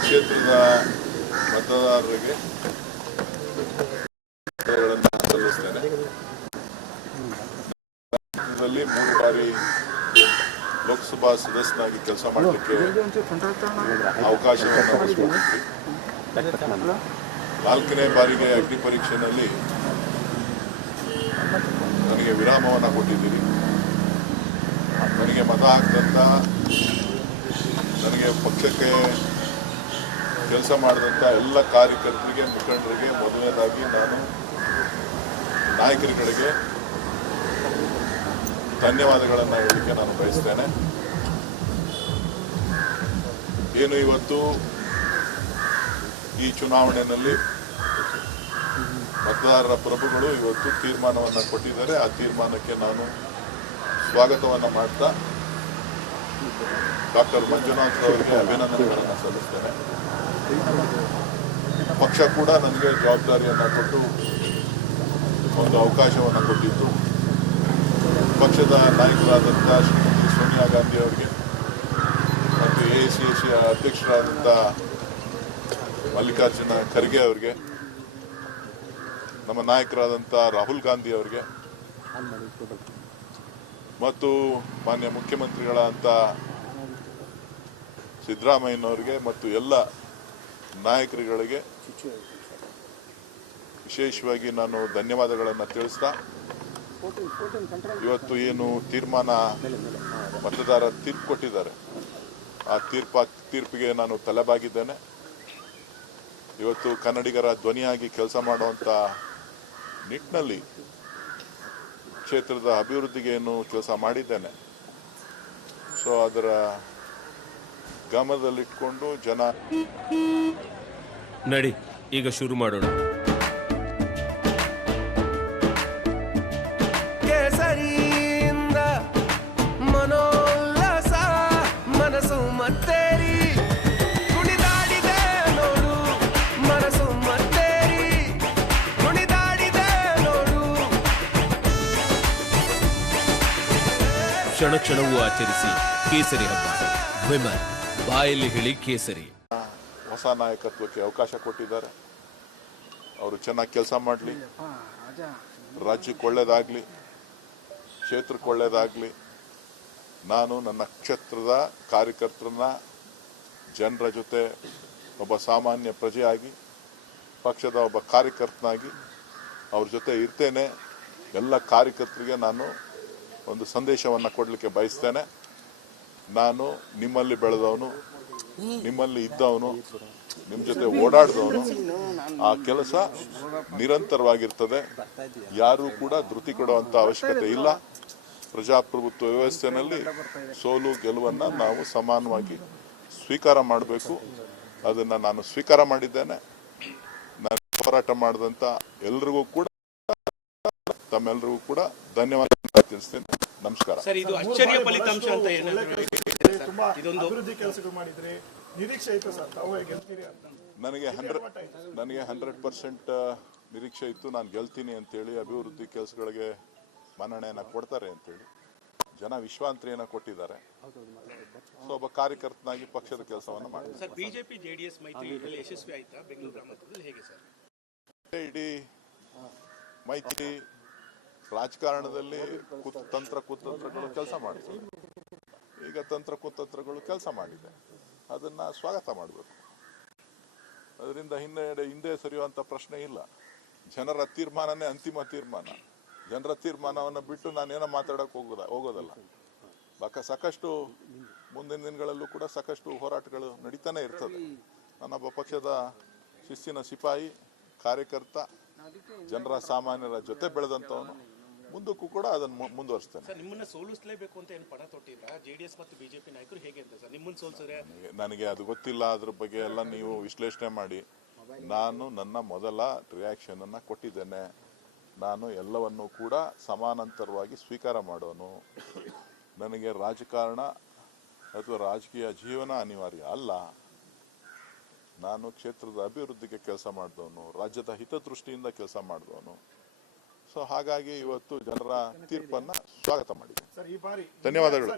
ಕ್ಷೇತ್ರದ ಮತದಾರರಿಗೆ ಸಲ್ಲಿಸ್ತೇನೆ. ಇದರಲ್ಲಿ 3 ಬಾರಿ ಲೋಕಸಭಾ ಸದಸ್ಯನಾಗಿ ಕೆಲಸ ಮಾಡಲಿಕ್ಕೆ ಅವಕಾಶವನ್ನು ಒದಗಿಸಿಕೊಟ್ಟಿದ್ರಿ. 4ನೇ ಬಾರಿಗೆ ಅಗ್ನಿ ಪರೀಕ್ಷೆಯಲ್ಲಿ ನನಗೆ ವಿರಾಮವನ್ನು ಕೊಟ್ಟಿದ್ದೀರಿ. ನನಗೆ ಮತ ಹಾಕಿದಂಥ, ನನಗೆ ಪಕ್ಷಕ್ಕೆ ಕೆಲಸ ಮಾಡಿದಂಥ ಎಲ್ಲ ಕಾರ್ಯಕರ್ತರಿಗೆ, ಮುಖಂಡರಿಗೆ ಮೊದಲನೇದಾಗಿ ನಾನು ನಾಯಕರುಗಳಿಗೆ ಧನ್ಯವಾದಗಳನ್ನು ಹೇಳಲಿಕ್ಕೆ ನಾನು ಬಯಸ್ತೇನೆ. ಏನು ಇವತ್ತು ಈ ಚುನಾವಣೆಯಲ್ಲಿ ಮತದಾರರ ಪ್ರಭುಗಳು ಇವತ್ತು ತೀರ್ಮಾನವನ್ನು ಕೊಟ್ಟಿದ್ದಾರೆ. ಆ ತೀರ್ಮಾನಕ್ಕೆ ನಾನು ಸ್ವಾಗತವನ್ನು ಮಾಡ್ತಾ ಡಾಕ್ಟರ್ ಮಂಜುನಾಥ್ ಅವರಿಗೆ ಅಭಿನಂದನೆಗಳನ್ನು ಸಲ್ಲಿಸ್ತೇನೆ. ಪಕ್ಷ ಕೂಡ ನನಗೆ ಜವಾಬ್ದಾರಿಯನ್ನು ಕೊಟ್ಟು ಒಂದು ಅವಕಾಶವನ್ನು ಕೊಟ್ಟಿದ್ದು. ಪಕ್ಷದ ನಾಯಕರಾದಂಥ ಶ್ರೀಮತಿ ಸೋನಿಯಾ ಗಾಂಧಿ ಅವರಿಗೆ ಮತ್ತು AICIC ಅಧ್ಯಕ್ಷರಾದಂಥ ಮಲ್ಲಿಕಾರ್ಜುನ ಖರ್ಗೆ ಅವರಿಗೆ, ನಮ್ಮ ನಾಯಕರಾದಂಥ ರಾಹುಲ್ ಗಾಂಧಿ ಅವರಿಗೆ ಮತ್ತು ಮಾನ್ಯ ಮುಖ್ಯಮಂತ್ರಿಗಳಾದಂಥ ಸಿದ್ದರಾಮಯ್ಯನವರಿಗೆ ಮತ್ತು ಎಲ್ಲ ನಾಯಕರುಗಳಿಗೆ ವಿಶೇಷವಾಗಿ ನಾನು ಧನ್ಯವಾದಗಳನ್ನು ತಿಳಿಸ್ತಾ, ಇವತ್ತು ಏನು ತೀರ್ಮಾನ ಮತದಾರ ತೀರ್ಪು ಕೊಟ್ಟಿದ್ದಾರೆ, ಆ ತೀರ್ಪಿಗೆ ನಾನು ತಲೆಬಾಗಿದ್ದೇನೆ. ಇವತ್ತು ಕನ್ನಡಿಗರ ಧ್ವನಿಯಾಗಿ ಕೆಲಸ ಮಾಡುವಂಥ ನಿಟ್ಟಿನಲ್ಲಿ ಕ್ಷೇತ್ರದ ಅಭಿವೃದ್ಧಿಗೆ ಏನು ಕೆಲಸ ಮಾಡಿದ್ದೇನೆ, ಸೊ ಅದರ ಗಮನದಲ್ಲಿಟ್ಕೊಂಡು ಜನ ನಡಿ ಈಗ ಶುರು ಮಾಡೋಣ. ಕೇಸರಿಯಿಂದ ಮನೋಲ್ಲಾಸ ಮನಸ್ಸು ಮತ್ತೇರಿ ಕುಣಿದಾಡಿದೆ ನೋಡು, ಮನಸ್ಸು ಮತ್ತೇರಿ ಕುಣಿದಾಡಿದೆ ನೋಡು. ಕ್ಷಣ ಕ್ಷಣವೂ ಆಚರಿಸಿ ಕೇಸರಿ ಹಬ್ಬ. ವಿಮಲ್ ಬಾಯಲ್ಲಿ ಹೇಳಿ ಕೇಸರಿ. ಹೊಸ ನಾಯಕತ್ವಕ್ಕೆ ಅವಕಾಶ ಕೊಟ್ಟಿದ್ದಾರೆ. ಅವರು ಚೆನ್ನಾಗಿ ಕೆಲಸ ಮಾಡಲಿ, ರಾಜ್ಯಕ್ಕೆ ಒಳ್ಳೇದಾಗಲಿ, ಕ್ಷೇತ್ರಕ್ಕೆ ಒಳ್ಳೇದಾಗಲಿ. ನಾನು ನನ್ನ ಕ್ಷೇತ್ರದ ಕಾರ್ಯಕರ್ತರನ್ನ, ಜನರ ಜೊತೆ ಒಬ್ಬ ಸಾಮಾನ್ಯ ಪ್ರಜೆಯಾಗಿ, ಪಕ್ಷದ ಒಬ್ಬ ಕಾರ್ಯಕರ್ತನಾಗಿ ಅವ್ರ ಜೊತೆ ಇರ್ತೇನೆ. ಎಲ್ಲ ಕಾರ್ಯಕರ್ತರಿಗೆ ನಾನು ಒಂದು ಸಂದೇಶವನ್ನು ಕೊಡಲಿಕ್ಕೆ ಬಯಸ್ತೇನೆ. ನಾನು ನಿಮ್ಮಲ್ಲಿ ಬೆಳೆದವನು, ನಿಮ್ಮಲ್ಲಿ ಇದ್ದವನು, ನಿಮ್ಮ ಜೊತೆ ಓಡಾಡಿದವನು. ಆ ಕೆಲಸ ನಿರಂತರವಾಗಿರ್ತದೆ. ಯಾರೂ ಕೂಡ ಧೃತಿ ಕೊಡುವಂಥ ಅವಶ್ಯಕತೆ ಇಲ್ಲ. ಪ್ರಜಾಪ್ರಭುತ್ವ ವ್ಯವಸ್ಥೆಯಲ್ಲಿ ಸೋಲು ಗೆಲುವನ್ನು ನಾವು ಸಮಾನವಾಗಿ ಸ್ವೀಕಾರ ಮಾಡಬೇಕು. ಅದನ್ನು ನಾನು ಸ್ವೀಕಾರ ಮಾಡಿದ್ದೇನೆ. ನಾನು ಹೋರಾಟ ಮಾಡಿದಂಥ ಎಲ್ರಿಗೂ ಕೂಡ, ತಮ್ಮೆಲ್ಲರಿಗೂ ಕೂಡ ಧನ್ಯವಾದ ತಿಳಿಸ್ತೇನೆ. ನಮಸ್ಕಾರ. ಸರ್, ಇದು ಅಚ್ಚರಿಯ ಫಲಿತಾಂಶ ಅಂತ ಇದೊಂದು ಅಭಿವೃದ್ಧಿ ಕೆಲಸಗಳು ಮಾಡಿದ್ರೆ ನಿರೀಕ್ಷೆ ಇತ್ತು ಸರ್, ತಾವು ಗೆಲ್ತೀರಿ ಅಂತ? ನನಗೆ 100% ನಿರೀಕ್ಷೆ ಇತ್ತು. ನಾನು ಗೆಲ್ತೀನಿ ಅಂತೇಳಿ, ಅಭಿವೃದ್ಧಿ ಕೆಲಸಗಳಿಗೆ ಮನ್ನಣೆಯನ್ನು ಕೊಡ್ತಾರೆ ಅಂತೇಳಿ ಜನ ವಿಶ್ವಾಂತರಿಯನ್ನು ಕೊಟ್ಟಿದ್ದಾರೆ. ಸೊ ಒಬ್ಬ ಕಾರ್ಯಕರ್ತನಾಗಿ ಪಕ್ಷದ ಕೆಲಸವನ್ನು ಮಾಡಿದ್ದಾರೆ. ಸರ್, ಬಿಜೆಪಿ JDS ಮೈತ್ರಿ ಯಶಸ್ವಿ ಆಯ್ತಾ ಬೆಂಗಳೂರು ಗ್ರಾಮಾಂತರದಲ್ಲಿ? ಹೇಗೆ ಸರ್? ಇಡೀ ಮೈತ್ರಿ ರಾಜಕಾರಣದಲ್ಲಿ ಕುತಂತ್ರಗಳು ಕೆಲಸ ಮಾಡ್ತಾರೆ. ಈಗ ಕುತಂತ್ರಗಳು ಕೆಲಸ ಮಾಡಿದೆ, ಅದನ್ನ ಸ್ವಾಗತ ಮಾಡಬೇಕು. ಅದರಿಂದ ಹಿಂದೆ ಸರಿಯುವಂಥ ಪ್ರಶ್ನೆ ಇಲ್ಲ. ಜನರ ತೀರ್ಮಾನನೇ ಅಂತಿಮ ತೀರ್ಮಾನ. ಜನರ ತೀರ್ಮಾನವನ್ನು ಬಿಟ್ಟು ನಾನೇನೋ ಮಾತಾಡೋಕೆ ಹೋಗೋದಲ್ಲ. ಸಾಕಷ್ಟು ಮುಂದಿನ ದಿನಗಳಲ್ಲೂ ಕೂಡ ಸಾಕಷ್ಟು ಹೋರಾಟಗಳು ನಡೀತಾನೆ ಇರ್ತದೆ. ನಾನೊಬ್ಬ ಪಕ್ಷದ ಶಿಸ್ತಿನ ಸಿಪಾಯಿ, ಕಾರ್ಯಕರ್ತ, ಜನರ ಸಾಮಾನ್ಯರ ಜೊತೆ ಬೆಳೆದಂಥವನು. ಮುಂದಕ್ಕೂ ಕೂಡ ಅದನ್ನು ಮುಂದುವರಿಸ್ತೇನೆ. ಸರ್, ನಿಮ್ಮನ್ನ ಸೋಲಿಸಲೇಬೇಕು ಅಂತ ಏನು ಪಣ ತೊಟ್ಟಿದ್ರಾ JDS ಮತ್ತು ಬಿಜೆಪಿ ನಾಯಕರು? ಹೇಗೆ ಅಂತ ಸರ್, ನಿಮ್ಮನ್ನು ಸೋಲಿಸಿದ್ರೆ? ನನಗೆ ಅದು ಗೊತ್ತಿಲ್ಲ. ಅದ್ರ ಬಗ್ಗೆ ಎಲ್ಲ ನೀವು ವಿಶ್ಲೇಷಣೆ ಮಾಡಿ. ನಾನು ನನ್ನ ಮೊದಲ ರಿಯಾಕ್ಷನ್ ಅನ್ನು ಕೊಟ್ಟಿದ್ದೇನೆ. ನಾನು ಎಲ್ಲವನ್ನೂ ಕೂಡ ಸಮಾನಾಂತರವಾಗಿ ಸ್ವೀಕಾರ ಮಾಡೋನು. ನನಗೆ ರಾಜಕಾರಣ ಅಥವಾ ರಾಜಕೀಯ ಜೀವನ ಅನಿವಾರ್ಯ ಅಲ್ಲ. ನಾನು ಕ್ಷೇತ್ರದ ಅಭಿವೃದ್ಧಿಗೆ ಕೆಲಸ ಮಾಡಿದವನು, ರಾಜ್ಯದ ಹಿತದೃಷ್ಟಿಯಿಂದ ಕೆಲಸ ಮಾಡಿದವನು. ಸೊ ಹಾಗಾಗಿ ಇವತ್ತು ಜನರ ತೀರ್ಪನ್ನು ಸ್ವಾಗತ ಮಾಡಿದೆ. ಧನ್ಯವಾದಗಳು.